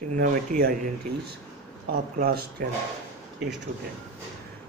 Trigonometry identities of class 10 student.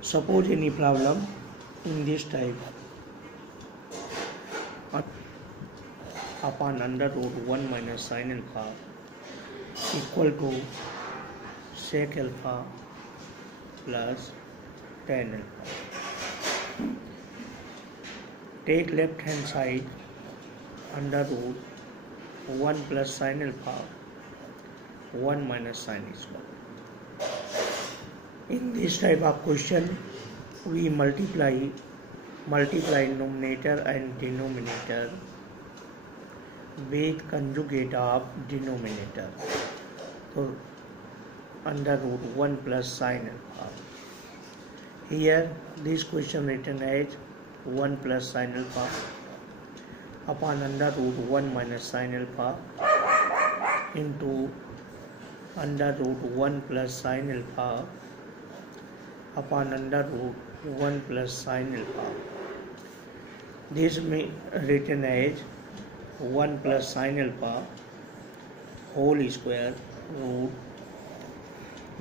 Suppose any problem in this type upon under root 1 minus sin alpha equal to sec alpha plus tan alpha. Take left hand side under root 1 plus sin alpha 1 minus sin square. In this type of question, we multiply numerator and denominator with conjugate of denominator. So under root 1 plus sin alpha. Here this question written as 1 plus sin alpha upon under root 1 minus sin alpha into under root 1 plus sin alpha upon under root 1 plus sin alpha. This may written as 1 plus sin alpha whole square root.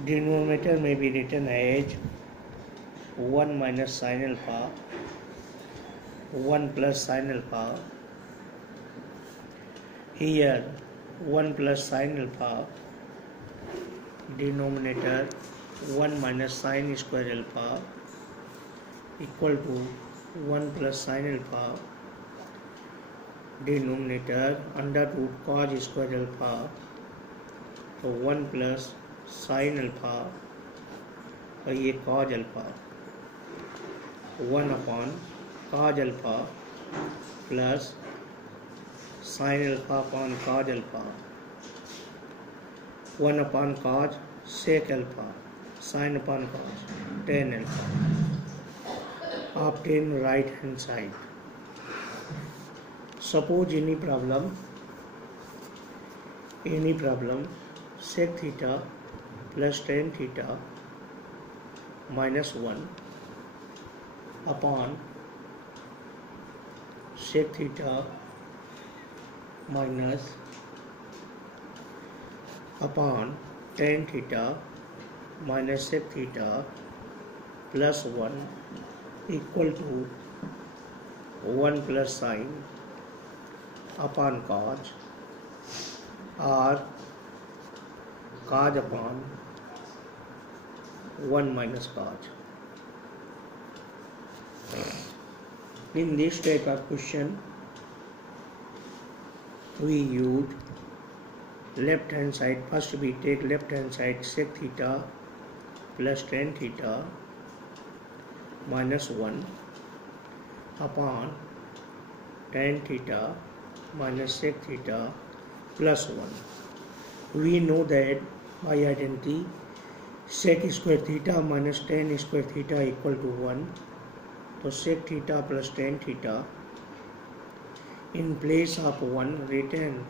Denominator may be written as 1 minus sin alpha 1 plus sin alpha. Here 1 plus sin alpha denominator 1 minus sin square alpha equal to 1 plus sin alpha denominator under root cos square alpha. So 1 plus sin alpha और ये cos alpha 1 upon cos alpha plus sin alpha upon cos alpha 1 upon cos sec alpha sin upon cos tan alpha. Obtain right hand side. Suppose any problem sec theta plus tan theta minus 1 upon sec theta minus upon tan theta minus sec theta plus 1 equal to 1 plus sin upon cos or cos upon 1 minus cos. In this type of question, we use left hand side. First we take left hand side sec theta plus tan theta minus 1 upon tan theta minus sec theta plus 1. We know that by identity sec square theta minus tan square theta equal to 1. So sec theta plus tan theta in place of 1 written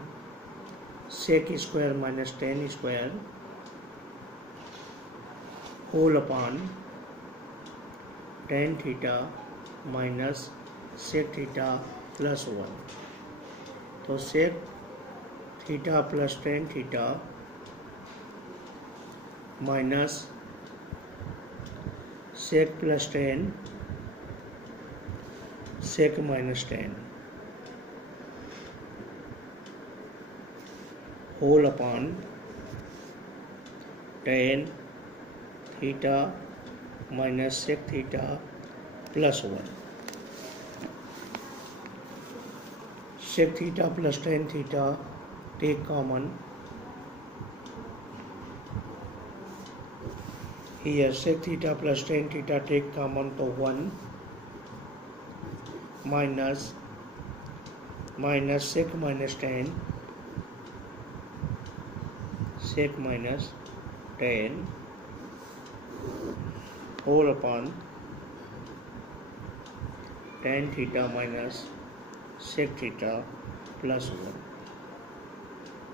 sec square minus tan square whole upon tan theta minus sec theta plus 1. So sec theta plus tan theta minus sec plus tan sec minus tan whole upon tan theta minus sec theta plus 1. Sec theta plus tan theta take common. Here sec theta plus tan theta take common to 1 minus sec minus tan sec minus tan whole upon tan theta minus sec theta plus 1.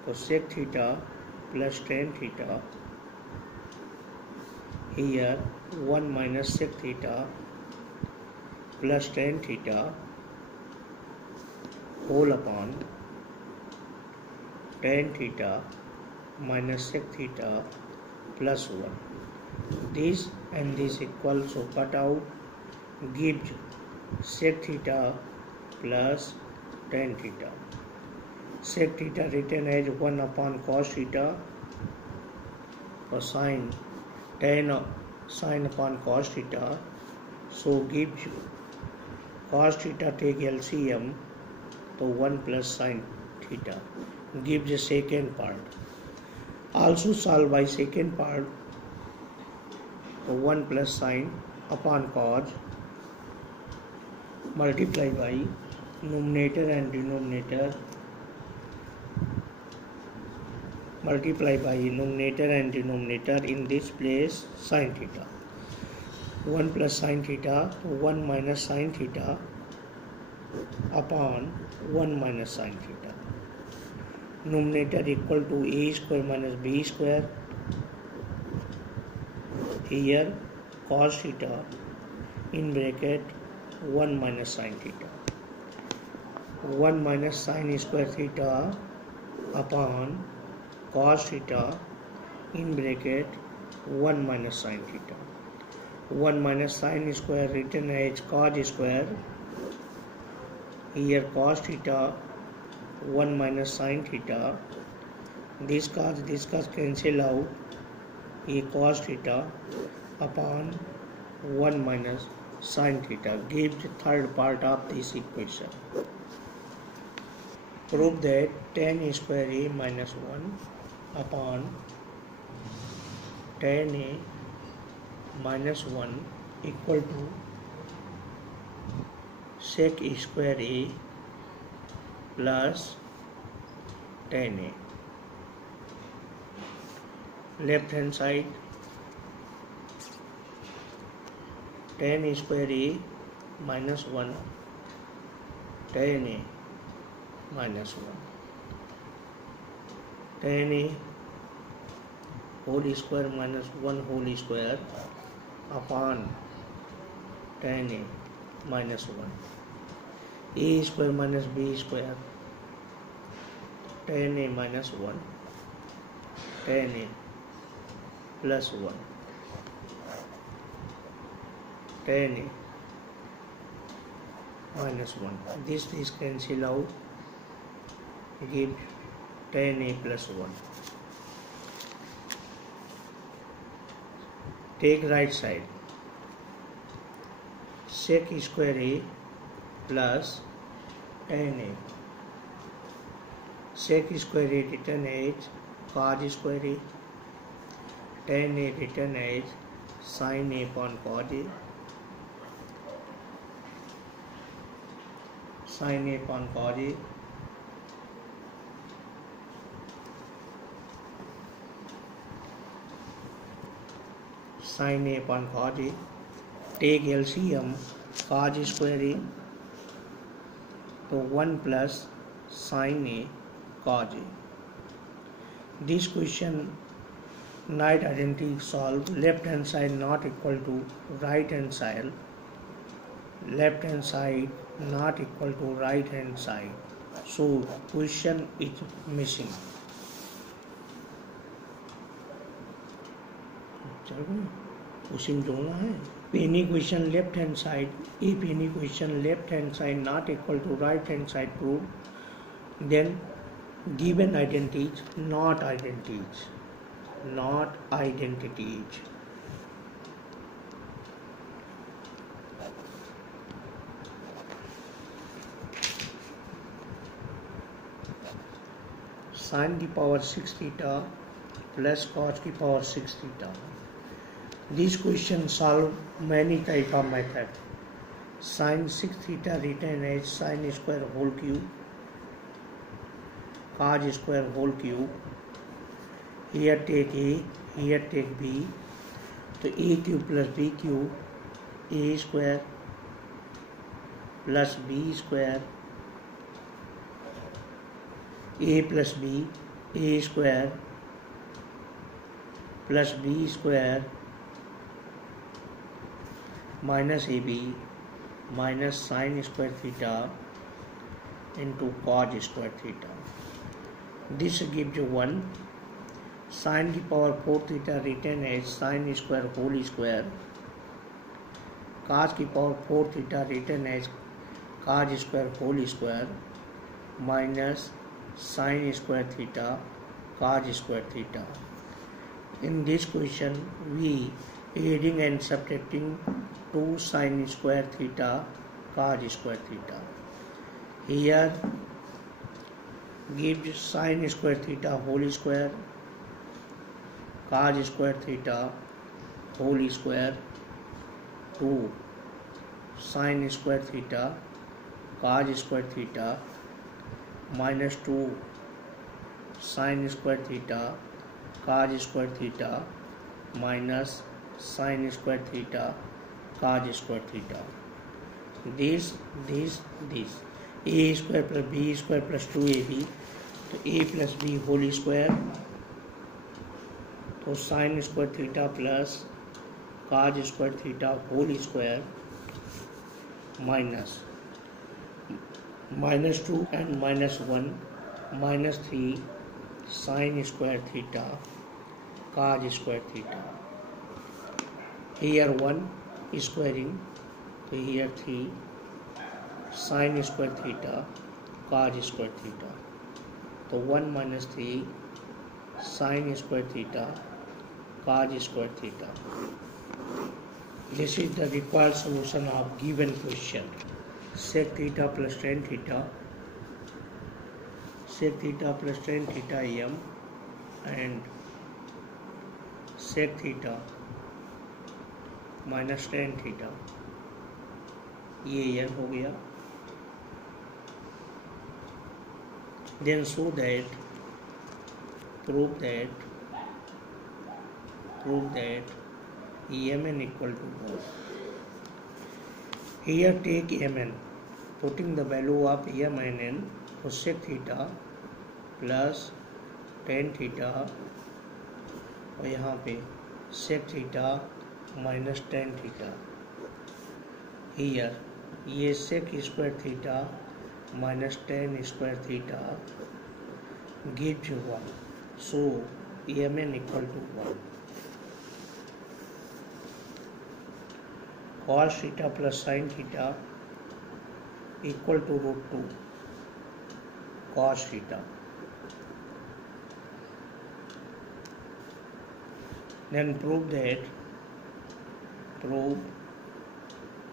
So sec theta plus tan theta here 1 minus sec theta plus tan theta whole upon tan theta minus sec theta plus 1. This and this equal, so cut out, gives sec theta plus tan theta. Sec theta written as 1 upon cos theta, or sin upon cos theta, so gives cos theta, take LCM, so 1 plus sin theta gives the second part. Also solve by second part, so 1 plus sin upon cos multiply by numerator and denominator, multiply by numerator and denominator, in this place sin theta. 1 plus sin theta, 1 minus sin theta upon 1 minus sin theta. Numerator equal to a square minus b square. Here cos theta in bracket 1 minus sin theta. 1 minus sin square theta upon cos theta in bracket 1 minus sin theta. 1 minus sin square written as cos square. Here cos theta, 1 minus sin theta. This cos cancel out. A cos theta upon 1 minus sin theta gives the third part of this equation. Prove that tan square a minus 1 upon tan a minus 1 equal to sec square a plus tan a. Left hand side, tan square a minus 1 tan a minus 1 tan a whole square minus 1 whole square upon tan a minus 1. A square minus b square tan a minus 1 tan a plus 1 tan a minus 1. This cancel out, give tan a plus 1. Take right side, sec square a plus tan a. Sec square a written as cos square a, tan a written as sin a upon cos a, sin a upon cos a, sin a upon cos a. Take LCM, cos square a, so 1 plus sin a cos a. This question night identity solve. Left hand side not equal to right hand side. Left hand side not equal to right hand side. So question is missing. उसी में जोड़ना है. Any question left hand side, if any question left hand side not equal to right hand side proved, then given identities not identities. Sin की power 6 theta plus cos की power 6 theta. This question solve many type of method. Sin 6 theta written as sin square whole cube, cos square whole cube. Here take a, here take b. So a cube plus b cube, a square plus b square, a plus b, a square plus b square minus ab minus sin square theta into cos square theta. This gives you 1. sin की power 4 theta written as sine square whole square, cos की power 4 theta written as cos square whole square minus sine square theta cos square theta. In this question, we adding and subtracting 2 sin square theta cos square theta. Here gives sin square theta whole square, cos square theta whole square, 2 sin square theta cos square theta minus 2 sin square theta cos square theta minus sin square theta cos square theta. This a square plus b square plus 2ab, तो a plus b whole square, तो sin square theta plus cos square theta whole square minus 2 and minus 1 minus 3 sin square theta cos square theta. Here 1 squaring, so here 3 sin square theta cos square theta. So 1 minus 3 sin square theta cos square theta. This is the required solution of given question. Sec theta plus tan theta, sec theta plus tan theta m and sec theta minus tan theta, ये m हो गया. Then show that, prove that mn equal to 1. Here take mn, putting the value of mn, so sec theta plus tan theta, और यहाँ पे sec theta minus tan theta. Here ये sec square theta minus tan square theta gives you 1. So mn equal to 1. Cos theta plus sin theta equal to root 2 cos theta. Then prove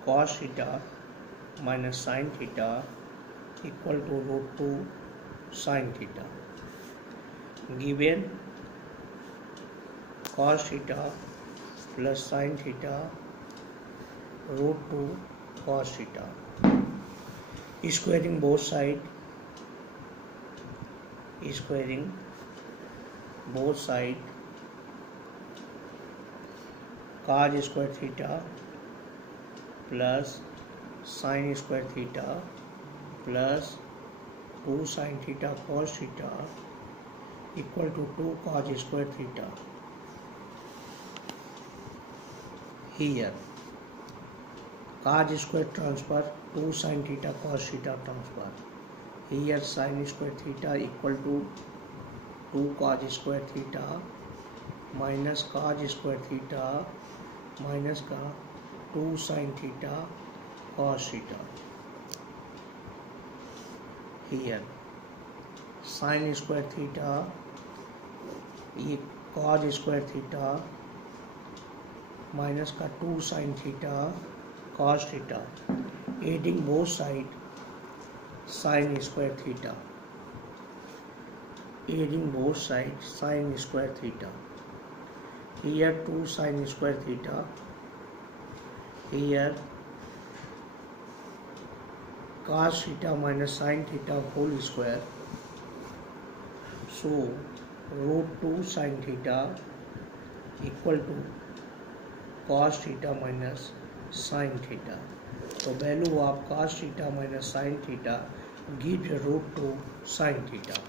cos theta minus sin theta equal to root 2 sin theta. Given cos theta plus sin theta root 2 cos theta. Squaring both sides, cos square theta plus sin square theta plus 2 sin theta cos theta equal to 2 cos square theta. Here cos square transfer 2 sin theta cos theta transfer. Here sin square theta equal to 2 cos square theta minus cos square theta minus का 2 sin theta cos theta. Here sin square theta ये cos square theta minus का 2 sin theta cos theta. Adding both sides sin square theta. Sin square theta. Here 2 sin square theta. Here cos theta minus sin theta whole square. So root 2 sin theta equal to cos theta minus sin theta. So value of cos theta minus sin theta gives root 2 sin theta.